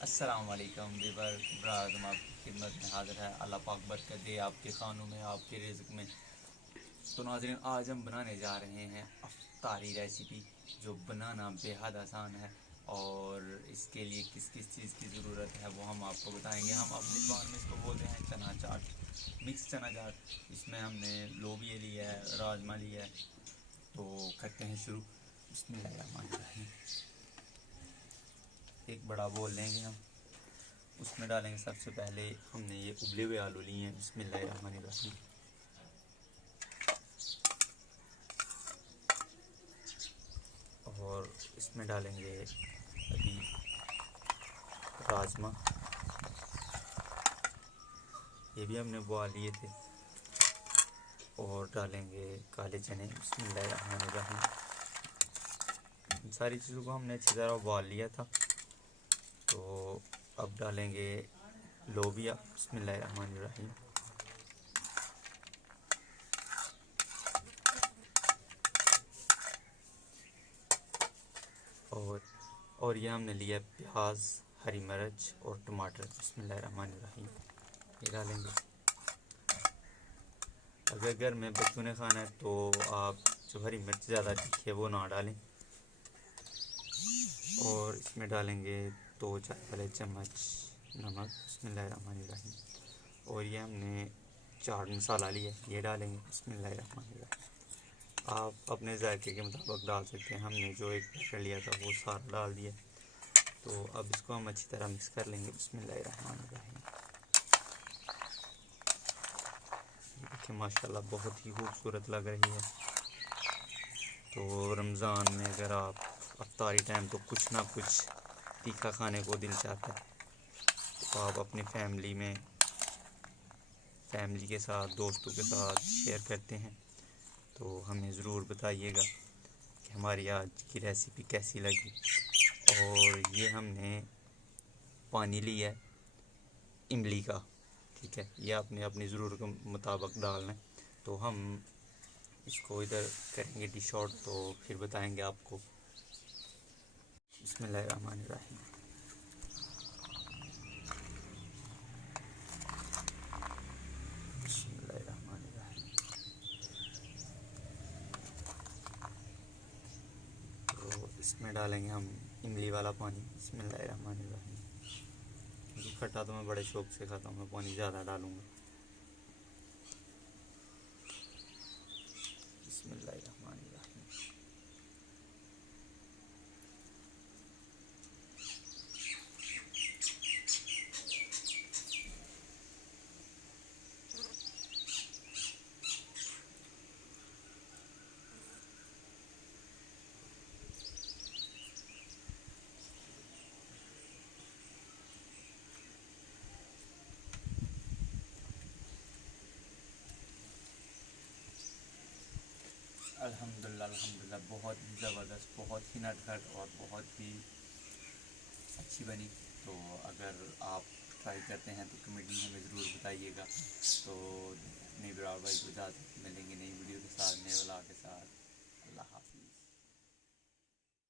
अस्सलाम वालेकुम वीवर ब्रादम आपकी खिदमत में हाज़िर है। अल्लाह पाक बरकत दे आपके खानों में, आपके रिज़्क़ में। तो नाज़रीन, आज हम बनाने जा रहे हैं अफ्तारी रेसिपी, जो बनाना बेहद आसान है। और इसके लिए किस किस चीज़ की ज़रूरत है वो हम आपको बताएंगे। हम अपनी ज़बान में इसको बोलते हैं चना चाट, मिक्स चना चाट। इसमें हमने लोबिया लिया है, राजमा लिया है। तो करते हैं शुरू। बिस्मिल्लाहिर्रहमानिर्रहीम। एक बड़ा बोल लेंगे हम, उसमें डालेंगे सबसे पहले हमने ये उबले हुए आलू लिए हैं। बिस्मिल्लाहिर्रहमानिर्रहीम। और इसमें डालेंगे अभी राजमा, ये भी हमने बॉयल लिए थे। और डालेंगे काले चने। बिस्मिल्लाहिर्रहमानिर्रहीम। इन सारी चीज़ों को हमने अच्छी तरह बॉयल लिया था। तो अब डालेंगे लोबिया। बिस्मिल्लाहिर्रहमानिर्रहीम। और ये हमने लिया प्याज, हरी मिर्च और टमाटर। बिस्मिल्लाहिर्रहमानिर्रहीम। ये डालेंगे। अगर घर में बच्चों ने खाना है तो आप जो हरी मिर्च ज़्यादा तीखी है वो ना डालें। और इसमें डालेंगे 2 चाय वाले चम्मच नमक। बिस्मिल्लाहिर्रहमानिर्रहीम। और ये हमने चाट मसाला लिया, ये डालेंगे। बिस्मिल्लाहिर्रहमानिर्रहीम। आप अपने जायके के मुताबिक डाल सकते हैं। हमने जो एक पैकेट लिया था वो सारा डाल दिया। तो अब इसको हम अच्छी तरह मिक्स कर लेंगे। बिस्मिल्लाहिर्रहमानिर्रहीम। देखिए माशाल्लाह बहुत ही खूबसूरत लग रही है। तो रमज़ान में अगर आप अफ्तारी टाइम तो कुछ ना कुछ तीखा खाने को दिल चाहता है, तो आप अपनी फैमिली के साथ, दोस्तों के साथ शेयर करते हैं। तो हमें ज़रूर बताइएगा कि हमारी आज की रेसिपी कैसी लगी। और ये हमने पानी लिया है इमली का, ठीक है। ये आपने अपनी ज़रूरत के मुताबिक डालना है। तो हम इसको इधर करेंगे डिश आउट, तो फिर बताएंगे आपको। बिस्मिल्लाहिर्रहमानिर्रहीम। बिस्मिल्लाहिर्रहमानिर्रहीम। तो इसमें डालेंगे हम इमली वाला पानी। बिस्मिल्लाहिर्रहमानिर्रहीम। क्योंकि खट्टा तो मैं बड़े शौक से खाता हूँ, मैं पानी ज़्यादा डालूँगा। बिस्मिल्लाहिर्रहमानिर्रहीम। अल्हम्दुलिल्लाह बहुत ही ज़बरदस्त, बहुत ही नटखट और बहुत ही अच्छी बनी। तो अगर आप ट्राई करते हैं तो कमेंट में हमें ज़रूर बताइएगा। तो नई ब्राउड भाई को इजाज़त, मिलेंगे नई वीडियो के साथ, नए व्लॉग के साथ।